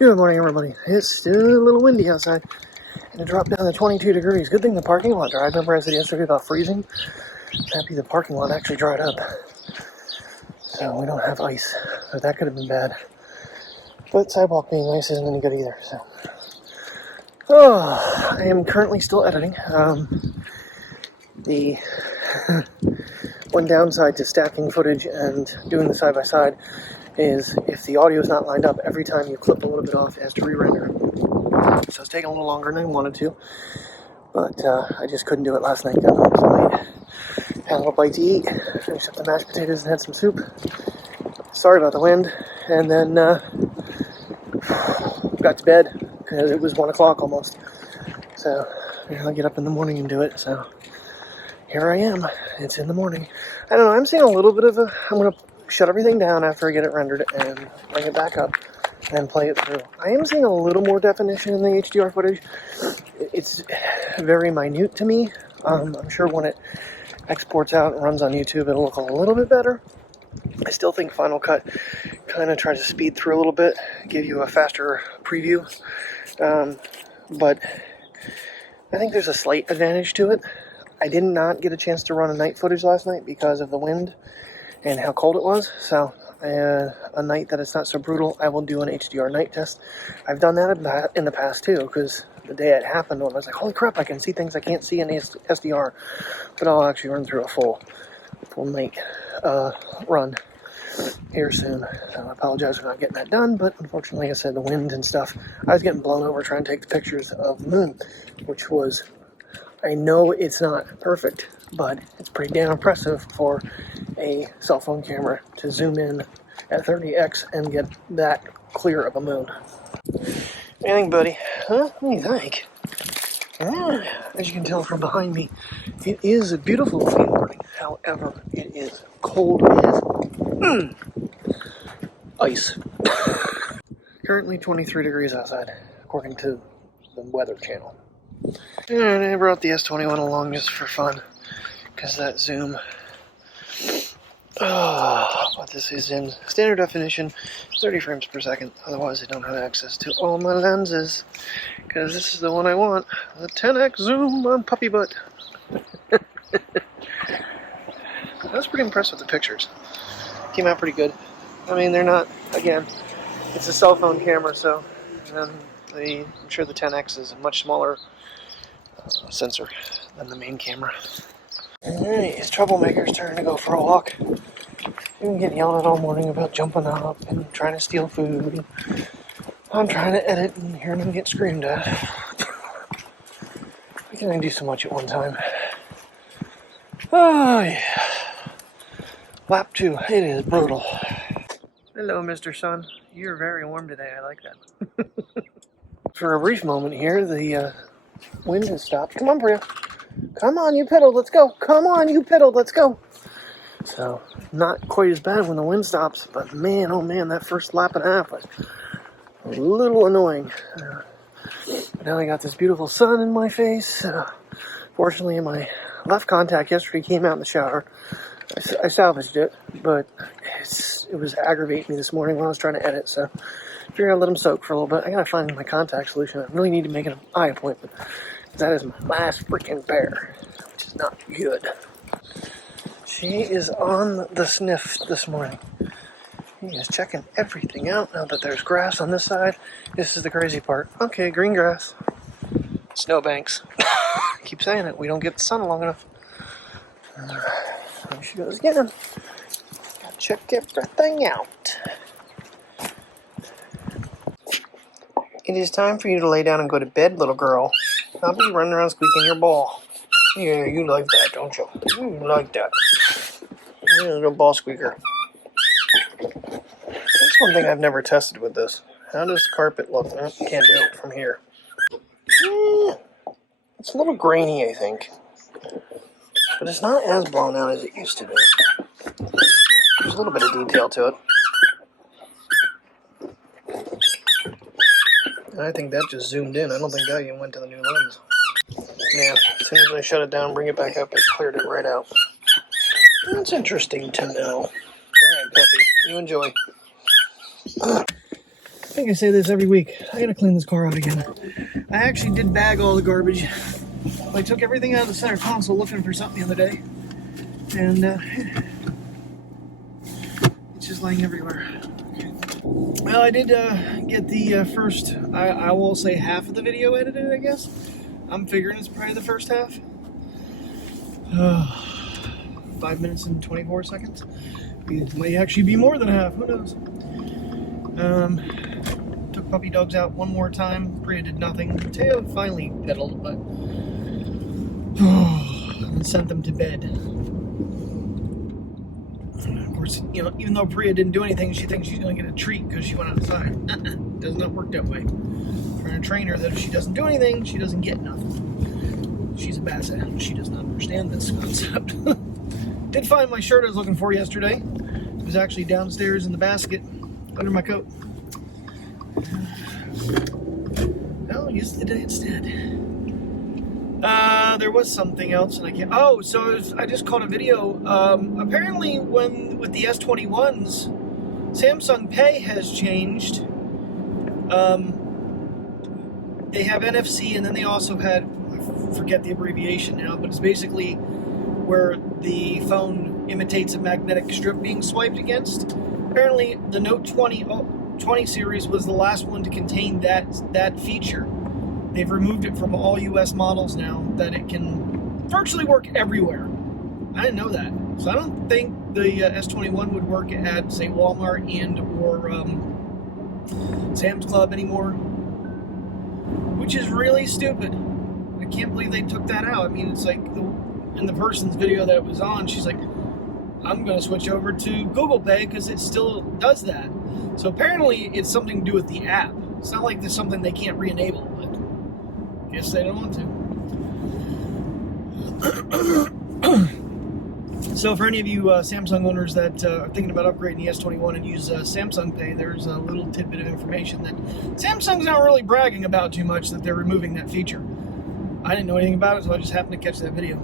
Good morning, everybody. It's still a little windy outside, and it dropped down to 22 degrees. Good thing the parking lot dried. Remember I said yesterday about freezing? Happy the parking lot actually dried up, so we don't have ice. But that could have been bad. But sidewalk being ice isn't any good either. So, I am currently still editing. The one downside to stacking footage and doing the side by side is if the audio is not lined up, every time you clip a little bit off, it has to re-render. So it's taking a little longer than I wanted to, but I just couldn't do it last night. Got home so late, had a little bite to eat, finished up the mashed potatoes and had some soup. Sorry about the wind, and then got to bed because it was 1 o'clock almost. So I'll get up in the morning and do it. So here I am. It's in the morning. I don't know. I'm seeing a little bit of a. I'm gonna shut everything down after I get it rendered and bring it back up and play it through. I am seeing a little more definition in the HDR footage. It's very minute to me. I'm sure when it exports out and runs on YouTube, it'll look a little bit better. I still think Final Cut kind of tries to speed through a little bit, give you a faster preview. But I think there's a slight advantage to it. I did not get a chance to run a night footage last night because of the wind and how cold it was. So a night that it's not so brutal, I will do an HDR night test. I've done that in the past too, because the day it happened, I was like, holy crap, I can see things I can't see in SDR. But I'll actually run through a full night run here soon. So I apologize for not getting that done, but unfortunately, like I said, the wind and stuff, I was getting blown over trying to take the pictures of the moon, which was, I know it's not perfect, but it's pretty damn impressive for a cell phone camera to zoom in at 30x and get that clear of a moon. Anything, buddy? Huh? What do you think? As you can tell from behind me, it is a beautiful looking morning. However, it is cold as ice. Currently 23 degrees outside, according to the Weather Channel. And I brought the S21 along just for fun, because that zoom, but this is in standard definition, 30 frames per second, otherwise I don't have access to all my lenses, because this is the one I want, the 10x zoom on puppy butt. I was pretty impressed with the pictures. Came out pretty good. I mean, they're not, again, it's a cell phone camera, so I'm sure the 10x is a much smaller sensor than the main camera. Alright, it's Troublemaker's turn to go for a walk. We've been getting yelled at all morning about jumping up and trying to steal food. I'm trying to edit and hearing them get screamed at. I can only do so much at one time. Oh yeah. Lap 2, it is brutal. Hello, Mr. Sun. You're very warm today, I like that. For a brief moment here, the wind has stopped. Come on, Bria. Come on, you piddle, let's go. Come on, you piddle, let's go. So, not quite as bad when the wind stops, but man, oh man, that first lap and a half was a little annoying. Now I got this beautiful sun in my face. Fortunately, my left contact yesterday came out in the shower. I salvaged it, but it was aggravating me this morning when I was trying to edit, so I figured I'd let them soak for a little bit. I gotta find my contact solution. I really need to make an eye appointment, because that is my last freaking pair, which is not good. She is on the sniff this morning. He is checking everything out now that there's grass on this side. This is the crazy part. Okay, green grass. Snowbanks. Keep saying it. We don't get the sun long enough. There she goes again. Gotta check everything out. It is time for you to lay down and go to bed, little girl. I'll be running around squeaking your ball. Yeah, you like that, don't you? You like that. You're a little ball squeaker. That's one thing I've never tested with this. How does carpet look? I can't do it from here. It's a little grainy, I think. But it's not as blown out as it used to be. There's a little bit of detail to it. And I think that just zoomed in. I don't think that even went to the new lens. Yeah, as soon as I shut it down and bring it back up, it cleared it right out. That's interesting to know. Alright, Peppy, you enjoy. think I say this every week. I gotta clean this car out again. I actually did bag all the garbage. I took everything out of the center console looking for something the other day. And it's just laying everywhere. Well, I did get the first, I will say half of the video edited, I guess. I'm figuring it's probably the first half. 5 minutes and 24 seconds. It might actually be more than half, who knows. Took puppy dogs out one more time. Priya did nothing. Mateo finally pedaled, but and sent them to bed. And of course, you know, even though Priya didn't do anything, she thinks she's going to get a treat because she went outside. Does not work that way. Trying to train her that if she doesn't do anything, she doesn't get nothing. She's a basset. She does not understand this concept. Did find my shirt I was looking for yesterday. It was actually downstairs in the basket under my coat. I'll use the day instead. There was something else, and I can't. Oh, so I just caught a video. Apparently, with the S21s, Samsung Pay has changed. They have NFC, and then they also had, I forget the abbreviation now, but it's basically where the phone imitates a magnetic strip being swiped against. Apparently, the Note 20 series was the last one to contain that feature. They've removed it from all US models now, that it can virtually work everywhere. I didn't know that. So I don't think the S21 would work at, say, Walmart and or Sam's Club anymore, which is really stupid. I can't believe they took that out. I mean, it's like, in the person's video that it was on, she's like, I'm going to switch over to Google Pay because it still does that. So apparently it's something to do with the app. It's not like there's something they can't re-enable, but I guess they don't want to. So for any of you Samsung owners that are thinking about upgrading the S21 and use Samsung Pay, there's a little tidbit of information that Samsung's not really bragging about too much, that they're removing that feature. I didn't know anything about it, so I just happened to catch that video.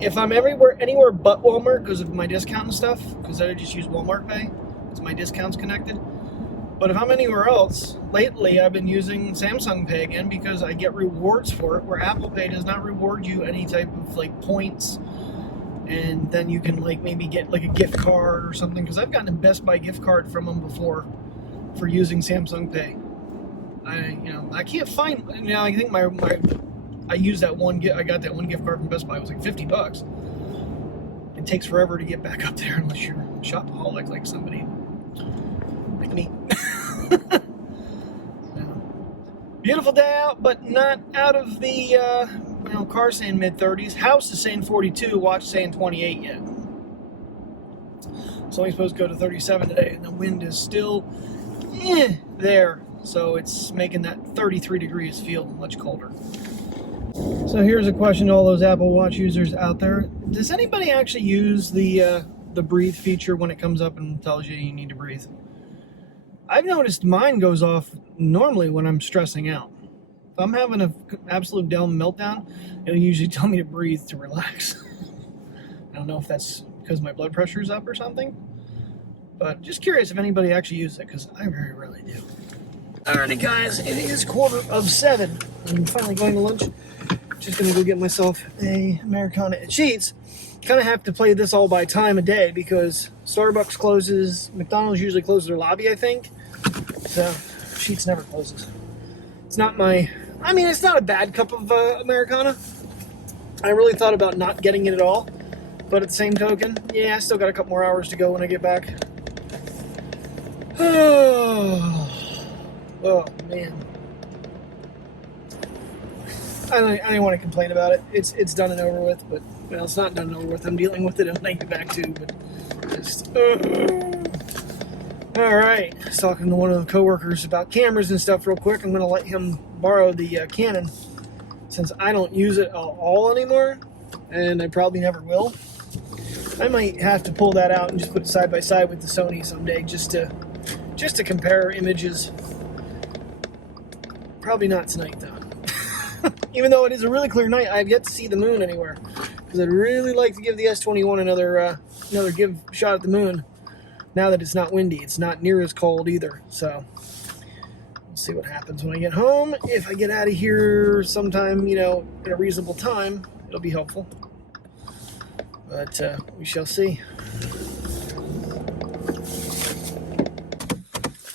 If I'm anywhere but Walmart because of my discount and stuff, because I just use Walmart Pay, because my discount's connected. But if I'm anywhere else, lately I've been using Samsung Pay again because I get rewards for it, where Apple Pay does not reward you any type of like points, and then you can like maybe get like a gift card or something. Because I've gotten a Best Buy gift card from them before for using Samsung Pay. I can't find. I think I used that one. I got that one gift card from Best Buy. It was like $50. It takes forever to get back up there unless you're a shopaholic like somebody like me. Beautiful day out, but not out of the car saying mid-30s. House is saying 42. Watch saying 28 yet. It's only supposed to go to 37 today, and the wind is still there. So it's making that 33 degrees feel much colder. So here's a question to all those Apple Watch users out there. Does anybody actually use the breathe feature when it comes up and tells you need to breathe? I've noticed mine goes off normally when I'm stressing out. If I'm having an absolute meltdown, it'll usually tell me to breathe to relax. I don't know if that's because my blood pressure is up or something, but just curious if anybody actually uses it, because I very rarely do. Alrighty guys, it is 7:15. I'm finally going to lunch. Just gonna go get myself a Americano at Sheetz. Kind of have to play this all by time of day because Starbucks closes, McDonald's usually closes their lobby, I think. So Sheetz never closes. It's not it's not a bad cup of Americano. I really thought about not getting it at all, but at the same token, yeah, I still got a couple more hours to go when I get back. Oh man. I don't want to complain about it. It's done and over with, but well, it's not done and over with. I'm dealing with it and I get back too, but just all right. I was talking to one of the coworkers about cameras and stuff real quick. I'm going to let him borrow the Canon since I don't use it at all anymore, and I probably never will. I might have to pull that out and just put it side by side with the Sony someday, just to compare images. Probably not tonight though. Even though it is a really clear night, I've yet to see the moon anywhere. Because I'd really like to give the S21 another give shot at the moon. now that it's not windy, it's not near as cold either. So we'll see what happens when I get home. If I get out of here sometime, you know, at a reasonable time, it'll be helpful. But we shall see.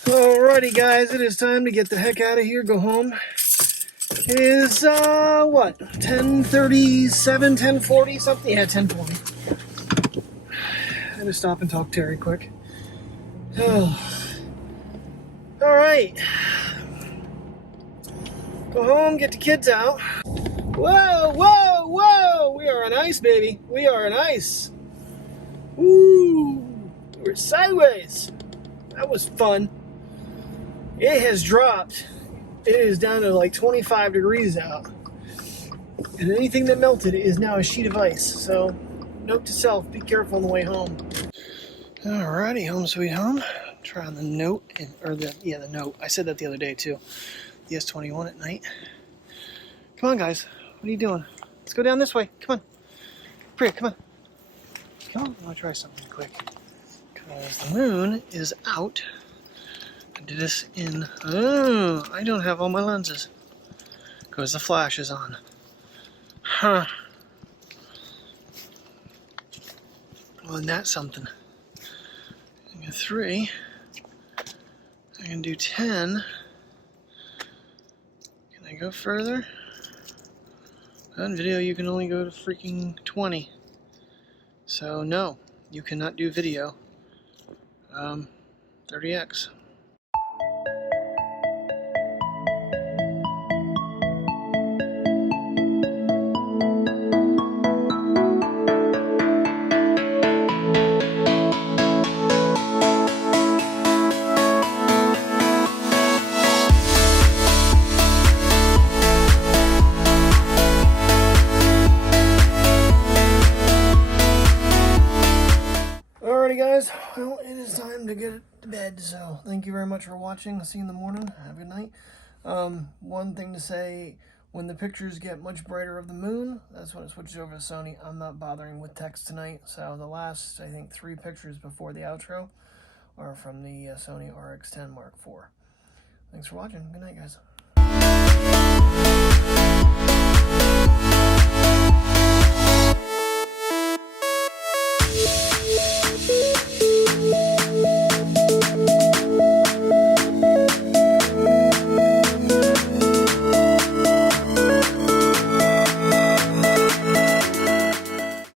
Alrighty, guys, it is time to get the heck out of here, go home. It is, what, 10:37, 10:40, something? Yeah, 10:40. I had to stop and talk to Terry quick. Oh. Alright. Go home, get the kids out. Whoa, whoa, whoa! We are on ice, baby. We are on ice. Woo! We're sideways. That was fun. It has dropped. It is down to like 25 degrees out. And anything that melted is now a sheet of ice. So, note to self, be careful on the way home. Alrighty, home sweet home. Try on the Note, the Note. I said that the other day too. The S21 at night. Come on, guys. What are you doing? Let's go down this way. Come on. Priya, come on. Come on. I want to try something quick. Because the moon is out. I did this in... Oh, I don't have all my lenses. Because the flash is on. Huh. Well, and that's something. I got 3. I can do 10. Can I go further? On video, you can only go to freaking 20. So, no, you cannot do video. 30x. Guys, well, it is time to get to bed, so thank you very much for watching. I'll see you in the morning. Have a good night. One thing to say, when the pictures get much brighter of the moon, that's when it switches over to Sony. I'm not bothering with text tonight, so the last, I think, 3 pictures before the outro are from the Sony RX10 Mark IV. Thanks for watching. Good night, guys.